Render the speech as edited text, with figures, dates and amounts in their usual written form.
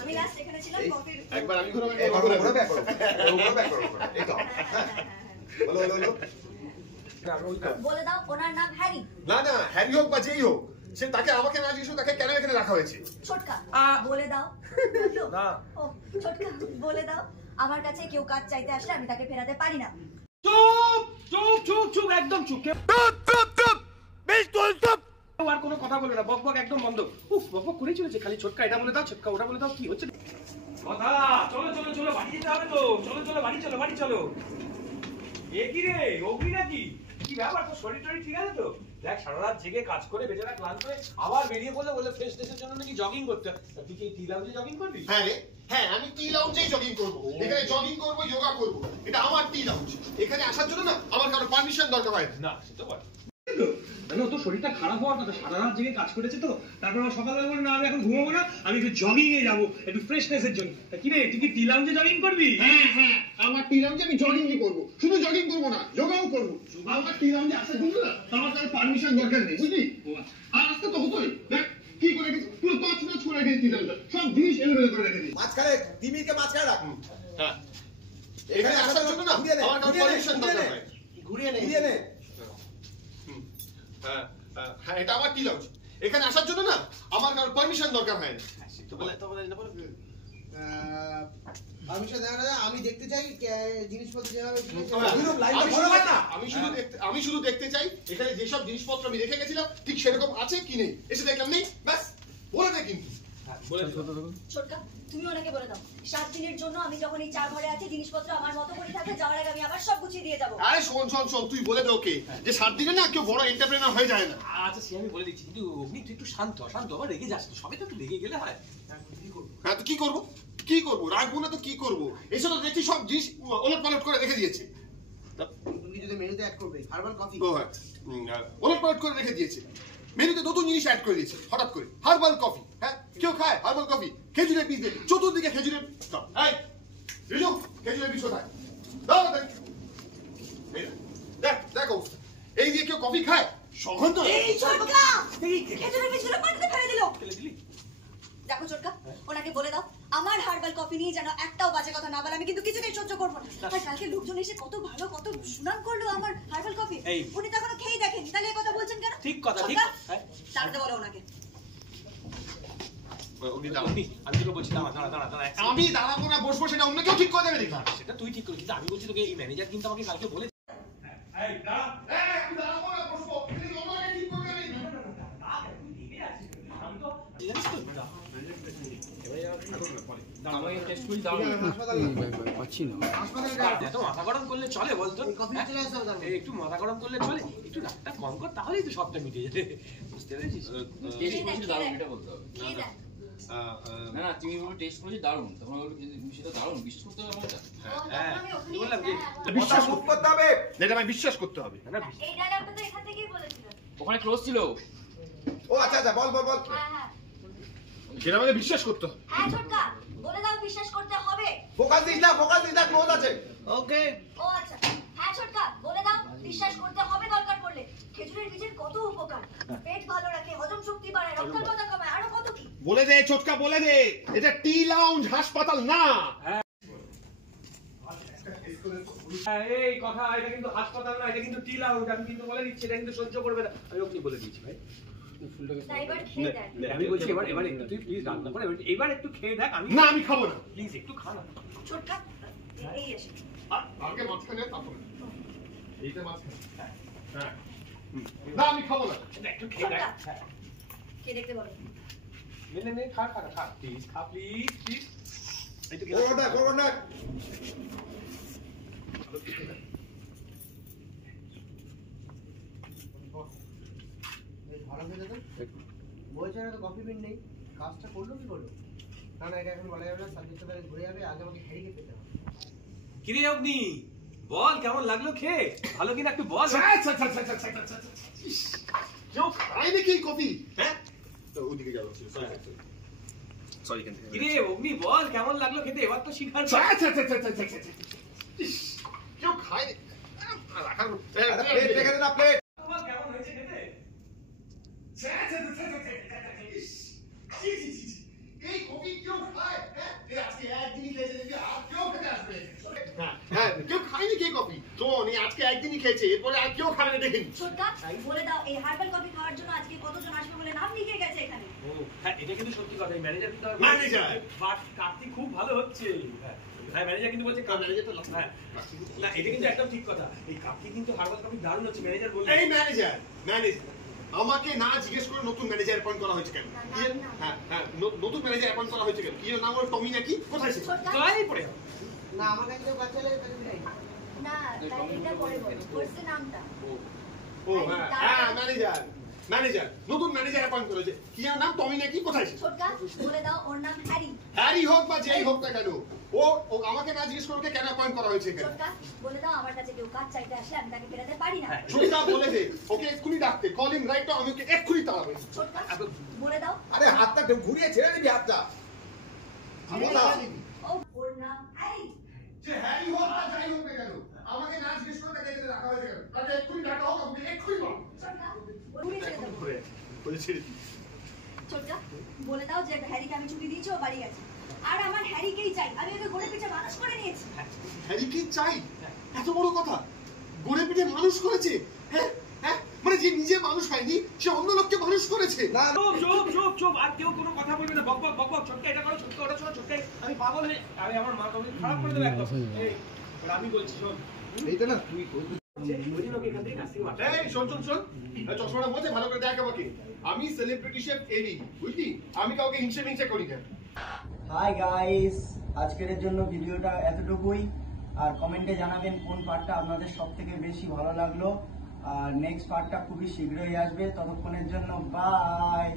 আমি লাস্ট এখানে ছিলাম কফির একবার আমি ঘুরে ব্যাক করো এই তো বলো বলো বলে দাও ওনার নাম হ্যারি। না না হ্যারি হোক বা যেই হোক সে তাকে আমাকে না জিজ্ঞেস তাকে কেন এখানে রাখা হয়েছে? ছোটকা বলে দাও না ও ছোটকা বলে দাও আমার কাছে কেউ কাজ চাইতে আসলে আমি তাকে ফেরাতে পারি না। চুপ চুপ চুপ চুপ একদম চুপ চুপ বিলকুল চুপ। আর কোনো কথা বলবে না, বক বক একদম বন্ধ। উফ বক বক করে চলেছে খালি। ছোটকা এটা বলে দাও, ছোটকা ওটা বলে দাও, কি হচ্ছে কথা? চলো চলো চলো বাড়ি যেতে হবে তো। চলো চলো বাড়ি চলো বাড়ি চলো। এ কি রে অগ্নি নাকি? কি ব্যাপার, তোর শরীর টরীর ঠিক আছে তো? দেখ সারা রাত জেগে কাজ করে বেচারা ক্লান্ত হয়ে আবার বেরিয়ে পড়লে বলে ফ্রেশনেসের জন্য নাকি জগিং করতে। তুই কি টি লাউঞ্জে জগিং করবি? হ্যাঁ রে হ্যাঁ, আমি টি লাউঞ্জেই জগিং করব। এখানে জগিং করব, যোগা করব। এটা আমার টি লাউঞ্জ। এখানে আসার জন্য না আমার কারো পারমিশন দরকার হয় না। সেটা বল জানো তোর শরীরটা খারাপ হওয়ার কথা, সারা রাত জেগে কাজ করেছে তো। তারপর সকালবেলা বলে না আমি এখন ঘুমাবো না, আমি একটু জগিং এ যাবো একটু ফ্রেশনেসের জন্য। কি রে তুই কি টি লাউঞ্জে জগিং করবি? হ্যাঁ হ্যাঁ, আমার টি লাউঞ্জে আমি জগিংই করব। শুধু জগিং করব না, যোগাও করব। আমার টি লাউঞ্জে আসার জন্য না আমার কারো পারমিশন দরকার নেই, বুঝলি? আর আসতে তো হতোই। দেখ কি করে পুরো তছনছ করে রেখেছি টি লাউঞ্জটা, সব জিনিস এলোমেলো করে রেখেছি। মাঝখানে তিমিরকে মাঝখানে রাখ। হ্যাঁ, এখানে আসার জন্য না আমার কারো পারমিশন দরকার হয়। ঘুরিয়ে নে। হ্যাঁ হ্যাঁ, এটা আমার টি লাউঞ্জ। এখানে আসার জন্য না আমার কারো পারমিশন দরকার হয় না। পারমিশন দেওয়া না, আমি দেখতে চাই জিনিসপত্র যেভাবে আমি শুধু দেখতে চাই এখানে যেসব জিনিসপত্র আমি রেখে গেছিলাম ঠিক সেরকম আছে কি নেই। এসে দেখলাম নেই, ব্যাস বলে দে। কিন্তু ছোটকা তুমি ওনাকে বলে দাও 7 দিনের জন্য আমি যখন এই 4 ঘরে আছি জিনিসপত্র আমার মতো করে থাকে, যাওয়ার আগে আমি আবার সব গুছিয়ে দিয়ে যাব। আরে শোন শোন শোন, তুই বলে দে ওকে যে 7 দিনে না কেউ বড় এন্টারপ্রেনার হয়ে যায় না। আচ্ছা সে আমি বলে দিচ্ছি, কিন্তু অগ্নি তুই একটু শান্ত শান্ত, আবার রেগে যাস তো। সবাই তো একটু রেগে গেলে হয়। হ্যাঁ তো কি করবো কি করবো, রাখবো না তো কি করবো? এসে তো দেখছি সব জিনিস ওলট পালট করে রেখে দিয়েছে। তুমি যদি মেনুতে অ্যাড করবে হার্বাল কফি। ও হ্যাঁ, ওলট পালট করে রেখে দিয়েছে। মেনুতে নতুন জিনিস অ্যাড করে দিয়েছে হঠাৎ করে, হার্বাল কফি। হ্যাঁ কেউ খায় হার্বাল কফি? খেজুরের বীজ দেবে চতুর্দিকে, খেজুরের খেজুরের বীজ কোথায়? দেখ দেখ এই দিয়ে কেউ কফি খায়? সহন তো খেজুরের বীজগুলো পানিতে ফেলে দিল। দেখো ছোটকা ওনাকে বলে দাও আমার হার্বাল কফি নিয়ে যেন একটাও বাজে কথা না বলে, আমি কিন্তু কিছুতেই সহ্য করবো না। আর কালকে লোকজন এসে কত ভালো কত সুনাম করলো আমার হার্বাল কফি, উনি তো এখনো খেয়ে দেখেন, তাহলে এই কথা বলছেন কেন? ঠিক কথা ঠিক। দাঁড়াতে বলো ওনাকে। আমি তোকে বলছি দাঁড়া দাঁড়া দাঁড়া দাঁড়া। আমি দাঁড়াবো না বসবো সেটা অন্য কেউ ঠিক করে দেবে দেখলাম। সেটা তুই ঠিক করেছিস, আমি বলছি তোকে এই ম্যানেজার কিন্তু আমাকে কালকে বলেছে। আমি দাঁড়াবো না বসবো, এটা অন্য কেউ ঠিক করবে না। মাথা গরম করলে চলে বলতো? একটু মাথা গরম করলে চলে, একটু রাগটা কম কর তাহলেই তো সবটা মিটে যাবে। বুঝতে পেরেছিস? না না তুমি টেস্ট করেছি দারুণ, তখন সেটা দারুণ বিশ্বাস করতে হবে। হ্যাঁ বললাম যে বিশ্বাস করতে হবে, যেটা আমি বিশ্বাস করতে হবে। এই ডায়লগটা তো এখান থেকেই বলেছিলেন, ওখানে ক্লোজ ছিল। ও আচ্ছা আচ্ছা বল বল বল। হ্যাঁ যেটা আমাকে বিশ্বাস করতে হবে। হ্যাঁ ছোটকা বলে দাও বিশ্বাস করতে হবে। ফোকাস দিস না ক্লোজ আছে। ওকে ও আচ্ছা হ্যাঁ ছোটকা বলে দাও বিশ্বাস করতে হবে দরকার পড়লে। খেজুরের বীজের কত উপকার, পেট ভালো রাখে, হজম শক্তি বাড়ায়, রক্তচাপ কমায়, আরো কত কি। বলে দে ছোটকা বলে দে, এটা টি লাউঞ্জ হাসপাতাল না। এই কথা, এটা কিন্তু হাসপাতাল না, এটা কিন্তু টি লাউঞ্জ। আমি কিন্তু বলে দিচ্ছি এটা কিন্তু সহ্য করবে না। আমি ওকে বলে দিয়েছি ভাই। আমি বলছি এবার এবার একটু তুই প্লিজ রান্না করে এবার একটু খেয়ে দেখ। আমি না আমি খাবো না, প্লিজ একটু খা না। ছোটকা এই এসে আগে মাঝখানে তারপরে এইটা মাঝখানে। হ্যাঁ না আমি খাবো না, একটু খেয়ে দেখ। কে দেখতে বলো? নে খা খা খা প্লিজ, খা প্লিজ প্লিজ। এই তো করো না ভালো খেতে তো বলছে না তো কফি বিন নেই, কাজটা করলো কি করলো? না না এটা এখন বলা যাবে না, সার্ভিসটা তাহলে ঘুরে যাবে, আগে আমাকে হ্যারিকে পেতে হবে। কি রে অগ্নি বল কেমন লাগলো খেয়ে? ভালো কিনা একটু বল। কেউ খায় নাকি কফি? হ্যাঁ তো ওদিকে যাবো, সরি কি রে অগ্নি বল কেমন লাগলো খেতে? এবার তো শিখার কেউ খায় প্লেট রেখে দে না, প্লেট। কেমন হয়েছে খেতে? এই কফি কেউ খায়? খেয়েছে, এরপরে আর কেউ খাবে না দেখিনি। ছোটকা বলে দাও এই হার্বাল কফি খাওয়ার জন্য আজকে কতজন আসবে বলে নাম লিখে গেছে এখানে। ও হ্যাঁ, এটা কিন্তু সত্যি কথা। এই ম্যানেজার কিন্তু ম্যানেজার? বাট কার্তিক খুব ভালো হচ্ছে। হ্যাঁ ম্যানেজার কিন্তু বলছে ম্যানেজার তো হ্যাঁ না, এটা কিন্তু একদম ঠিক কথা। এই কার্তিক কিন্তু হার্বাল কফি দারুণ হচ্ছে, ম্যানেজার বলছে। এই ম্যানেজার আমাকে না জিজ্ঞেস করে নতুন ম্যানেজার অ্যাপয়েন্ট করা হয়েছে কেন? হ্যাঁ হ্যাঁ, নতুন ম্যানেজার অ্যাপয়েন্ট করা হয়েছে কেন? কি নাম ওর, টমি নাকি? কোথায় সে? ছোটকা তাই পড়ে যাও। না আমার কাছে কেউ বাচ্চা লেগে তাকে দিলাই না তাই এটা পরে বলো ফার্স্ট নামটা। ও হ্যাঁ হ্যাঁ, ম্যানেজার নতুন ম্যানেজার অ্যাপয়েন্ট করেছে। কি নাম, টমি নাকি? কোথায় সে? ছোটকা বলে দাও ওর নাম হ্যারি। হ্যারি হোক বা যেই হোক না কেন, ও আমাকে না জিজ্ঞেস করে ওকে কেন অ্যাপয়েন্ট করা হয়েছে এখানে? ছোটকা বলে দাও আমার কাছে কেউ কাজ চাইতে আসলে আমি তাকে ফেরাতে পারি না। ছোটকা বলেছে ওকে এক্ষুনি ডাকতে, কল হিম রাইট নাও, আমি ওকে এক্ষুনি তাড়াবো। ছোটকা বলে দাও আরে হাতটা ঘুরিয়ে ছেড়ে দিবি হাতটা। ও ওর নাম হ্যারি। যে হ্যারি হোক বা যাই হোক না কেন, আমাকে না জিজ্ঞেস করে তাকে এখানে রাখা হয়েছে কেন? তাকে এক্ষুনি ডাকা হোক, আমাকে এক্ষুনি বল। ছোটকা ঘুরে ছেড়ে দাও। বলে ছেড়ে দিই। ছোটকা বলে দাও যে হ্যারিকে আমি ছুটি দিয়েছি, ও বাড়ি গেছে। আর আমার হ্যারিকেই চাই, আমি ওকে ঘুরে পিছে মানুষ করে নিয়েছি। হ্যারিকে চাই? এত বড় কথা? গড়ে পিঠে মানুষ করেছে? হ্যাঁ হ্যাঁ, মানে যে নিজে মানুষ হয়নি সে অন্য লোককে মানুষ করেছে। না চুপ চুপ চুপ চুপ, আর কেউ কোনো কথা বলবে না। বক বক বক বক, ছোটকা এটা করো, ছোটকা ওটা শোনো, ছোটকা আমি পাগল হয়ে, আরে আমার মা কবে খারাপ করে দেবে একদম। এই ওরা আমি বলছি শোন, এইটা না তুই ওই দিন ওকে এখান থেকে কাছ থেকে বাঁচা। এই শোন শোন শোন, এই চশমাটা বলছে ভালো করে দেখ আমাকে। আমি সেলিব্রিটি শেফ এরি, বুঝলি? আমি কাউকে হিংসে করি না। হাই গাইস, আজকের জন্য ভিডিওটা এতটুকুই। আর কমেন্টে জানাবেন কোন পার্টটা আপনাদের সব থেকে বেশি ভালো লাগলো। আর নেক্সট পার্টটা খুবই শীঘ্রই আসবে। ততক্ষণের জন্য বাই।